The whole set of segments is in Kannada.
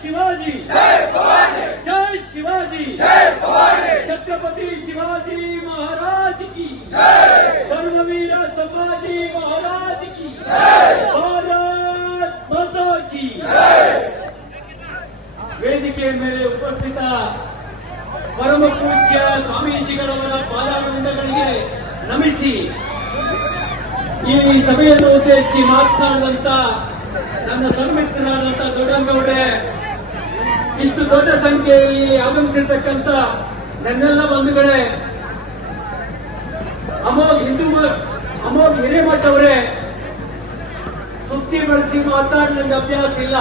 शिवाजी जय शिवाजी छत्रपति शिवाजी महाराज की धर्मवीर संभाजी महाराज की भारत माता की ವೇದಿಕೆ ಮೇಲೆ ಉಪಸ್ಥಿತ ಪರಮ ಪೂಜ್ಯ ಸ್ವಾಮೀಜಿಗಳವರ ಪಾದಾರವಿಂದಗಳಿಗೆ ನಮಿಸಿ ಈ ಸಭೆಯನ್ನು ಉದ್ದೇಶಿಸಿ ಮಾತನಾಡಿದಂತ ನನ್ನ ಸನ್ಮಿತ್ರರಾದಂತ ದೊಡ್ಡಗೌಡೆ, ಇಷ್ಟು ದೊಡ್ಡ ಸಂಖ್ಯೆಯಲ್ಲಿ ಆಗಮಿಸಿರ್ತಕ್ಕಂಥ ನನ್ನೆಲ್ಲ ಬಂಧುಗಳೇ, ಅಮೋಘ್ ಹಿರೇಮಠ್ ಅವರೇ, ಸುತ್ತಿ ಬಳಸಿ ಮಾತಾಡಿ ನಂಗೆ ಅಭ್ಯಾಸ ಇಲ್ಲ.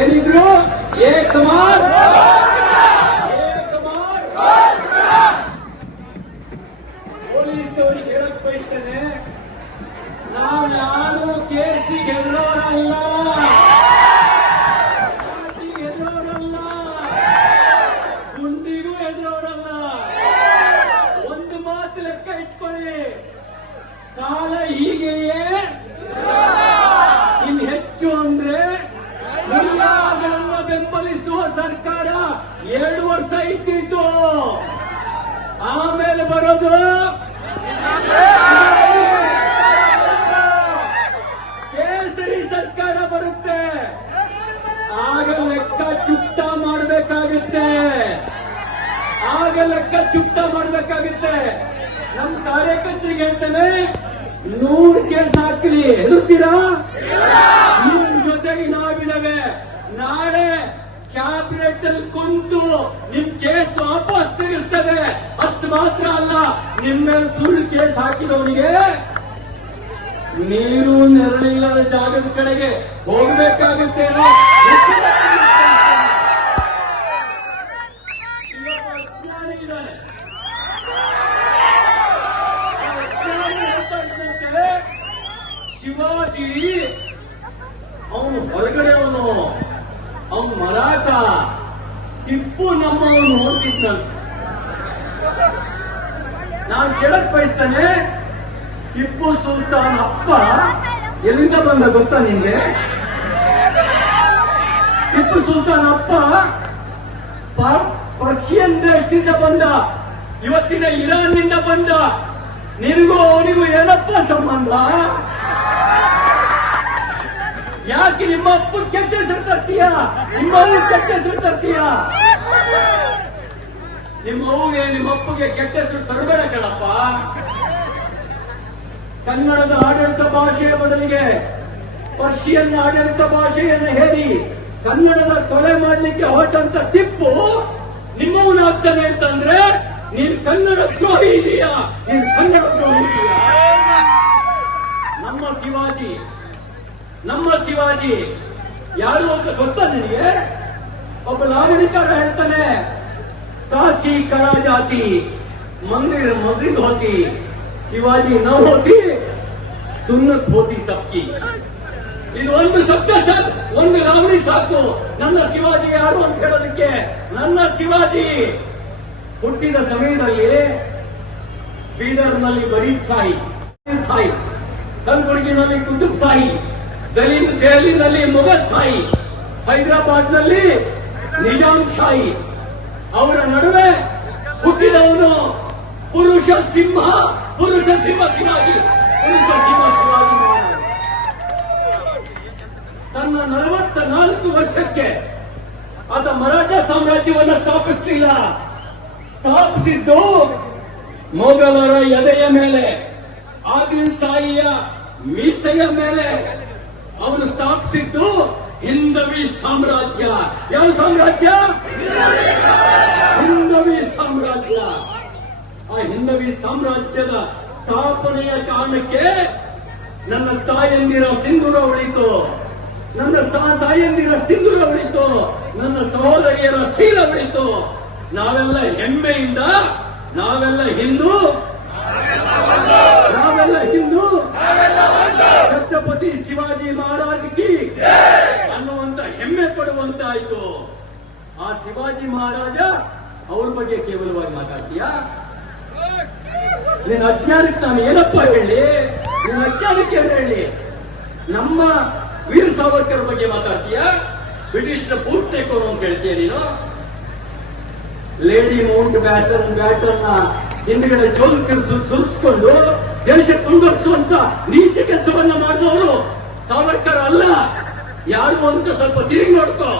ಏನಿದ್ರು ಪೊಲೀಸ್ ಅವರಿಗೆ ಹೇಳಕ್ ಬಯಸ್ತೇನೆ, ನಾನು ಕೇಸಿ ಗೆಲ್ಲೋರಲ್ಲ, ಗೆಲ್ಲೋರಲ್ಲ, ಗುಂಡಿಗೂ ಎದುರೋರಲ್ಲ. ಒಂದು ಮಾತು ಲೆಕ್ಕ ಇಟ್ಕೊಳ್ಳಿ, ಕಾಲ ಹೀಗೆಯೇ ಇನ್ ಹೆಚ್ಚು ಅಂದ್ರೆ ಬೆಂಬಲಿಸುವ ಸರ್ಕಾರ 2 ವರ್ಷ ಇದ್ದಿತ್ತು, ಆಮೇಲೆ ಬರೋದು ಕೇಸರಿ ಸರ್ಕಾರ ಬರುತ್ತೆ. ಆಗ ಲೆಕ್ಕ ಚುಕ್ತ ಮಾಡಬೇಕಾಗುತ್ತೆ, ನಮ್ಮ ಕಾರ್ಯಕರ್ತರಿಗೆ ಹೇಳ್ತೇನೆ, 100 ಕೇಸ್ ಹಾಕ್ಲಿ, ಹೆದರ್ತೀರಾ? ನಿಮ್ ಜೊತೆಗೆ ನಾವಿದ್ದೇವೆ. ನಾಳೆ ಕ್ಯಾಬಿನೆಟ್ ಅಲ್ಲಿ ಕುಂತು ನಿಮ್ ಕೇಸ್ ವಾಪಸ್ ತೆಗೆಸ್ತೇವೆ. ಅಷ್ಟು ಮಾತ್ರ ಅಲ್ಲ, ನಿಮ್ಮ ಮೇಲೆ ಸುಳ್ಳು ಕೇಸ್ ಹಾಕಿದವನಿಗೆ ನೀರು ನೆರಳಿಲ್ಲದ ಜಾಗದ ಕಡೆಗೆ ಹೋಗ್ಬೇಕಾಗುತ್ತೇನೋ. ಅಜ್ಞಾನಿ ಇದ್ದಾನೆ, ಶಿವಾಜಿ ಅವನು ಹೊರಗಡೆ, ಅವನು ಮರಾಠ, ಟಿಪ್ಪು ನಮ್ಮವನು ಹೋಗ್ತಿದ್ದ. ನಾನು ಕೇಳಕ್ ಬಯಸ್ತಾನೆ, ಟಿಪ್ಪು ಸುಲ್ತಾನ್ ಅಪ್ಪ ಎಲ್ಲಿಂದ ಬಂದ ಗೊತ್ತಾ ನಿನ್ಗೆ? ಟಿಪ್ಪು ಸುಲ್ತಾನ್ ಅಪ್ಪ ಪರ್ಷಿಯನ್ ದೇಶದಿಂದ ಬಂದ, ಇವತ್ತಿನ ಇರಾನ್ನಿಂದ ಬಂದ. ನಿನಗೂ ಅವನಿಗೂ ಏನಪ್ಪ ಸಂಬಂಧ? ಯಾಕೆ ನಿಮ್ಮ ಅಪ್ಪ ಕೆಟ್ಟ ಹೆಸರು ತರ್ತೀಯ? ನಿಮ್ಮ ಅವ್ವ ಕೆಟ್ಟ ಹೆಸರು ತರ್ತೀಯ? ನಿಮ್ಮ ಅವ್ಗೆ ನಿಮ್ಮ ಅಪ್ಪಗೆ ಕೆಟ್ಟ ಹೆಸರು ತರಬೇಡ ಕಣಪ್ಪ. ಕನ್ನಡದ ಆಡಳಿತ ಭಾಷೆಯ ಬದಲಿಗೆ ಪರ್ಷಿಯನ್ ಆಡಳಿತ ಭಾಷೆಯನ್ನು ಹೇರಿ ಕನ್ನಡದ ಕೊಲೆ ಮಾಡಲಿಕ್ಕೆ ಹೊರಟಂತ ಟಿಪ್ಪು ನಿಮ್ಮವನಾಗ್ತಾನೆ ಅಂತಂದ್ರೆ ನೀನು ಕನ್ನಡ ದ್ರೋಹಿ ಇದೆಯಾ? ನಮ್ಮ ಶಿವಾಜಿ ಯಾರು ಅಂತ ಗೊತ್ತಾ ನಿನಗೆ? ಒಬ್ಬ ನಾಗರಿಕರ ಹೇಳ್ತಾನೆ, ಕಾಶಿ ಕರಾ ಜಾತಿ ಮಂದಿರ ಮಸ್ಜಿದ್ ಹೋತಿ, ಶಿವಾಜಿ ನ ಹೋತಿ ಸುನ್ನತ್ ಹೋತಿ ಸಬ್ಕಿ. ಇದು ಒಂದು ಶಬ್ದ ಸಾಕು, ಒಂದು ಲಾವಣಿ ಸಾಕು ನನ್ನ ಶಿವಾಜಿ ಯಾರು ಅಂತ ಹೇಳೋದಕ್ಕೆ. ನನ್ನ ಶಿವಾಜಿ ಹುಟ್ಟಿದ ಸಮಯದಲ್ಲಿ ಬೀದರ್ನಲ್ಲಿ ಗರೀಬ್ ಶಾಹಿ, ಕಲಬುರಗಿನಲ್ಲಿ ಕುತುಬ್ ಶಾಹಿ, ದೆಹಲಿನಲ್ಲಿ ಮೊಘಲ್ ಶಾಹಿ, ಹೈದರಾಬಾದ್ನಲ್ಲಿ ನಿಜಾಮ್ ಶಾಹಿ. ಅವರ ನಡುವೆ ಹುಟ್ಟಿದವನು ಪುರುಷ ಸಿಂಹ ಶಿವಾಜಿ. ತನ್ನ 44 ವರ್ಷಕ್ಕೆ ಆತ ಮರಾಠ ಸಾಮ್ರಾಜ್ಯವನ್ನು ಸ್ಥಾಪಿಸಲಿಲ್ಲ. ಸ್ಥಾಪಿಸಿದ್ದು ಮೊಘಲರ ಎದೆಯ ಮೇಲೆ, ಆದಿಲ್ ಶಾಹಿಯ ಮೀಸೆಯ ಮೇಲೆ. ಅವನು ಸ್ಥಾಪಿಸಿದ್ದು ಹಿಂದವಿ ಸಾಮ್ರಾಜ್ಯ. ಯಾವ ಸಾಮ್ರಾಜ್ಯ? ಹಿಂದವಿ ಸಾಮ್ರಾಜ್ಯ. ಆ ಹಿಂದವಿ ಸಾಮ್ರಾಜ್ಯದ ಸ್ಥಾಪನೆಯ ಕಾರಣಕ್ಕೆ ನನ್ನ ತಾಯಂದಿರ ಸಿಂಧೂರ ಉಳಿತು, ನನ್ನ ಸಹೋದರಿಯರ ಶೀಲ ಉಳಿತು. ನಾವೆಲ್ಲ ಹೆಮ್ಮೆಯಿಂದ ನಾವೆಲ್ಲ ಹಿಂದೂ ಛತ್ರಪತಿ ಶಿವಾಜಿ ಮಹಾರಾಜ್ ಕಿ ಅನ್ನುವಂತ ಹೆಮ್ಮೆ ಪಡುವಂತಾಯ್ತು. ಆ ಶಿವಾಜಿ ಮಹಾರಾಜ ಅವ್ರ ಬಗ್ಗೆ ಕೇವಲವಾಗಿ ಮಾತಾಡ್ತೀಯಾ? ನಿನ್ನ ಅಜ್ಞಾನಕ್ಕೆ ನಾನು ಏನಪ್ಪ ಹೇಳಿ? ನಿನ್ನ ಅಜ್ಞಾನಕ್ಕೆ ಏನು ಹೇಳಿ? ನಮ್ಮ ವೀರ್ ಸಾವರ್ಕರ್ ಬಗ್ಗೆ ಮಾತಾಡ್ತೀಯಾ? ಬ್ರಿಟಿಷರ ಬೂಟ್ ಕೊಡು ಅಂತ ಹೇಳ್ತೀಯ ನೀನು? ಲೇಡಿ ಮೌಂಟ್ ಬ್ಯಾಟನ್ನ ಹಿಂದ್ಗಡೆ ಜೋಲು ಸುರಿಸ್ಕೊಂಡು ದೇಶ ತುಂಬಿಸುವಂತ ನೀಚ ಕೆಲಸವನ್ನ ಮಾಡಿದವರು ಸಾವರ್ಕರ್ ಅಲ್ಲ. ಯಾರು ಅಂತ ಸ್ವಲ್ಪ ತಿರುಗಿ ನೋಡ್ಕೋ.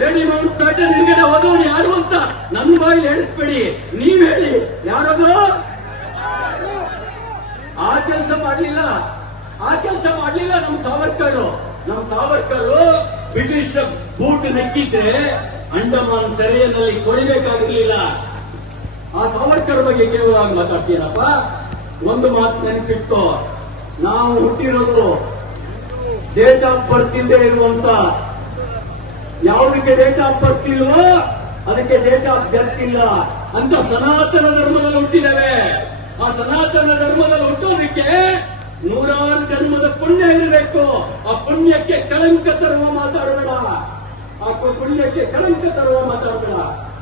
ಲೇಡಿ ಮೌಂಟ್ ಬ್ಯಾಟನ್ ಹಿಂದ್ಗಡೆ ಹೋದವನು ಯಾರು ಅಂತ ನನ್ನ ಬಾಯಲ್ಲಿ ಹೇಳಿಸ್ಬೇಡಿ, ನೀವ್ ಹೇಳಿ ಯಾರದು? ಆ ಕೆಲಸ ಮಾಡ್ಲಿಲ್ಲ ನಮ್ಮ ಸಾವರ್ಕರ್ ಬ್ರಿಟಿಷರ ಬೂಟ್ ನೆಕ್ಕಿದ್ರೆ ಅಂಡಮಾನ್ ಸೆರೆಯಲ್ಲಿ ಕೊಡಿಬೇಕಾಗಿರ್ಲಿಲ್ಲ. ಆ ಸಾವರ್ಕರ್ ಬಗ್ಗೆ ಕೇಳುವಾಗ ಮಾತಾಡ್ತೀನಪ್ಪ. ಒಂದು ಮಾತು ನೆನಪಿಟ್ಕೋ, ನಾವು ಹುಟ್ಟಿರೋದು ಡೇಟ್ ಆಫ್ ಬರ್ತ್ ಇಲ್ಲದೆ ಇರುವಂತ, ಯಾವುದಕ್ಕೆ ಡೇಟ್ ಆಫ್ ಬರ್ತ್ ಇಲ್ವೋ ಅದಕ್ಕೆ ಡೇಟ್ ಆಫ್ ಡೆತ್ ಇಲ್ಲ ಅಂತ ಸನಾತನ ಧರ್ಮದಲ್ಲಿ ಹುಟ್ಟಿದ್ದೇವೆ. ಆ ಸನಾತನ ಧರ್ಮದಲ್ಲಿ ಹುಟ್ಟೋದಕ್ಕೆ 100 ಜನ್ಮದ ಪುಣ್ಯ ಇರಬೇಕು. ಆ ಪುಣ್ಯಕ್ಕೆ ಕಳಂಕ ತರುವ ಮಾತಾಡಬೇಡ.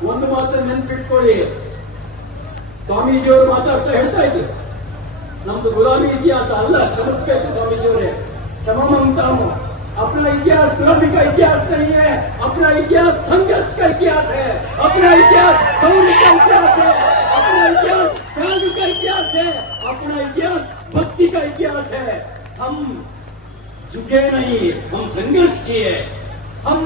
ಒಂದು ಮಾತನ್ನು ನೆನ್ಪಿಟ್ಕೊಳ್ಳಿ. ಸ್ವಾಮೀಜಿಯವರು ಮಾತಾಡ್ತಾ ಹೇಳ್ತಾ ಇದ್ರು, ನಮ್ದು ಗುಲಾಮಿ ಇತಿಹಾಸ ಅಲ್ಲ, ಕ್ಷಮಿಸಬೇಕು ಸ್ವಾಮೀಜಿಯವರೇ, ಕ್ಷಮಮಂತಾಮ. अपना इतिहास गुलामी का इतिहास नहीं है, अपना इतिहास संघर्ष का इतिहास है, अपना इतिहास शौर्य का इतिहास है, अपना इतिहास त्याग का इतिहास है, अपना इतिहास भक्ति का इतिहास है. हम झुके नहीं, हम संघर्ष किए, हम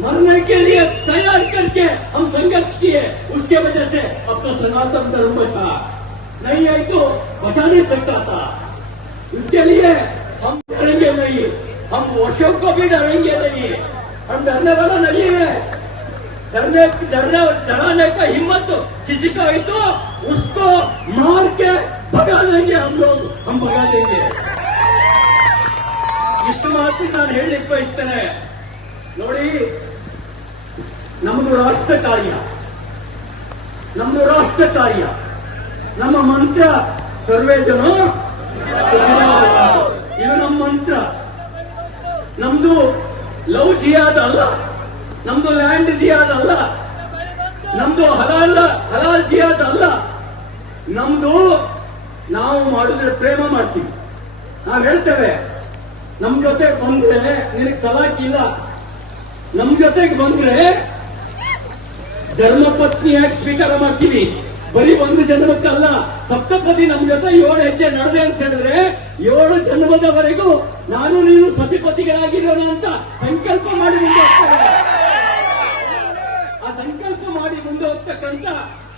मरने के लिए तैयार करके हम संघर्ष किए. उसके वजह से अपना सनातन धर्म बचा. नहीं है तो बचा नहीं सकता था. इसके लिए हम डरेंगे नहीं, हम वर्षों को भी डरेंगे नहीं. हम डरने वाला नहीं है. डराने का हिम्मत किसी का है तो उसको मार के भगा देंगे हम भगा देंगे. ಇಷ್ಟು ಮಾತು ನಾನು ಹೇಳಲಿಕ್ಕೆ ಬಯಸ್ತೇನೆ. ನೋಡಿ, ನಮ್ಮದು ರಾಷ್ಟ್ರ ಕಾರ್ಯ, ನಮ್ಮ ಮಂತ್ರ ಸರ್ವೇ ಜನ, ಇದು ನಮ್ಮ ಮಂತ್ರ. ನಮ್ದು ಲವ್ ಜಿಯಾದ್ ಅಲ್ಲ, ನಮ್ದು ಲ್ಯಾಂಡ್ ಜಿಯಾದ್ ಅಲ್ಲ, ನಮ್ದು ಹಲಾಲ್ ಜಿಯಾದ್ ಅಲ್ಲ. ನಮ್ದು ನಾವು ಮಾಡಿದ್ರೆ ಪ್ರೇಮ ಮಾಡ್ತೀವಿ. ನಾವು ಹೇಳ್ತೇವೆ, ನಮ್ ಜೊತೆ ಬಂದ್ರೆ ನಿನಗೆ ತಲಾಕ್ ಇಲ್ಲ, ನಮ್ ಜೊತೆಗೆ ಬಂದ್ರೆ ಧರ್ಮಪತ್ನಿಯಾಗಿ ಸ್ವೀಕಾರ ಮಾಡ್ತೀವಿ. ಬರೀ ಒಂದು ಜನ್ಮಕ್ಕಲ್ಲ, ಸಪ್ತಪದಿ ನಮ್ ಜೊತೆ 7 ಹೆಜ್ಜೆ ನಡೆದೆ ಅಂತ ಹೇಳಿದ್ರೆ 7 ಜನ್ಮದವರೆಗೂ ನಾನು ನೀನು ಸತಿಪತಿಗಳಾಗಿರೋಣ ಅಂತ ಸಂಕಲ್ಪ ಮಾಡಿ ಮುಂದೆ ಹೋಗ್ತಾರೆ. ಆ ಸಂಕಲ್ಪ ಮಾಡಿ ಮುಂದೆ ಹೋಗ್ತಕ್ಕಂಥ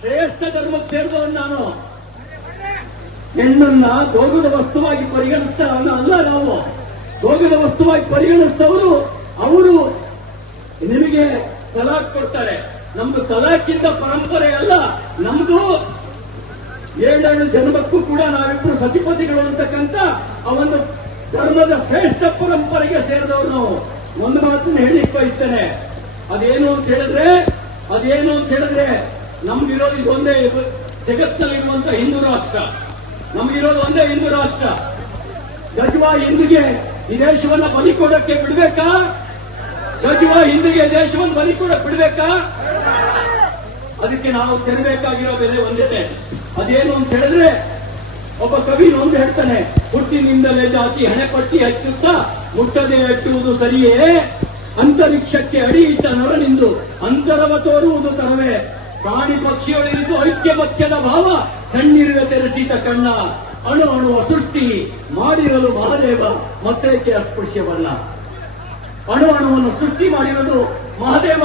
ಶ್ರೇಷ್ಠ ಧರ್ಮಕ್ಕೆ ಸೇರಿದವನು ನಾನು. ಹೆಣ್ಣನ್ನ ಭೋಗದ ವಸ್ತುವಾಗಿ ಪರಿಗಣಿಸ್ತಾವನ್ನ ಅಲ್ಲ, ನಾವು ಭೋಗದ ವಸ್ತುವಾಗಿ ಪರಿಗಣಿಸಿದವರು ಅವರು ನಿಮಗೆ ತಲಾಕ್ ಕೊಡ್ತಾರೆ. ನಮ್ದು ತಲಾಕಿಂದ ಪರಂಪರೆ ಅಲ್ಲ, ನಮ್ದು 7 ಜನ್ಮಕ್ಕೂ ಕೂಡ ನಾವಿಬ್ಬರು ಸತಿಪತಿಗಳು ಅಂತಕ್ಕಂಥ ಆ ಒಂದು ಧರ್ಮದ ಶ್ರೇಷ್ಠ ಪರಂಪರೆಗೆ ಸೇರಿದವರು ನಾವು. ಒಂದು ಮಾತನ್ನು ಹೇಳಿಕ್ಕೆ ಬಯಸ್ತೇನೆ. ಅದೇನು ಅಂತ ಹೇಳಿದ್ರೆ ನಮ್ಗಿರೋದು ಇದೊಂದೇ ಜಗತ್ತಿನಲ್ಲಿರುವಂತ ಹಿಂದೂ ರಾಷ್ಟ್ರ. ನಮ್ಗಿರೋದು ಒಂದೇ ಹಿಂದೂ ರಾಷ್ಟ್ರ. ಗಜವಾ ಹಿಂದಿಗೆ ಈ ದೇಶವನ್ನ ಬಲಿ ಕೊಡಕ್ಕೆ ಬಿಡ್ಬೇಕಾ? ಗಜವಾ ಹಿಂದಿಗೆ ದೇಶವನ್ನು ಬಲಿ ಕೊಡಕ್ಕೆ ಬಿಡ್ಬೇಕಾ? ಅದಕ್ಕೆ ನಾವು ತೆರಬೇಕಾಗಿರೋ ಬೆಲೆ ಒಂದಿದೆ. ಅದೇನು ಅಂತ ಹೇಳಿದ್ರೆ, ಒಬ್ಬ ಕವಿ ಒಂದು ಹೇಳ್ತಾನೆ, ಹುಟ್ಟಿನಿಂದಲೇ ಜಾತಿ ಹಣೆಪಟ್ಟಿ ಹಚ್ಚುತ್ತಾ ಮುಟ್ಟದೆ ಹಚ್ಚುವುದು ಸರಿಯೇ, ಅಂತರಿಕ್ಷಕ್ಕೆ ಅಡಿ ಇಟ್ಟ ನರನಿಂದು ಅಂತರವ ತೋರುವುದು ತರವೇ, ಪ್ರಾಣಿ ಪಕ್ಷಿಗಳಿರಿದು ಐಕ್ಯಮತ್ಯದ ಭಾವ ಸಣ್ಣಿರುವೆ ತೆರೆಸಿದ ಕಣ್ಣ, ಅಣು ಅಣುವ ಸೃಷ್ಟಿ ಮಾಡಿರಲು ಮಹಾದೇವ ಮತ್ತೇಕೆ ಅಸ್ಪೃಶ್ಯವಲ್ಲ. ಅಣು ಅಣುವನ್ನು ಸೃಷ್ಟಿ ಮಾಡಿರೋದು ಮಹಾದೇವ,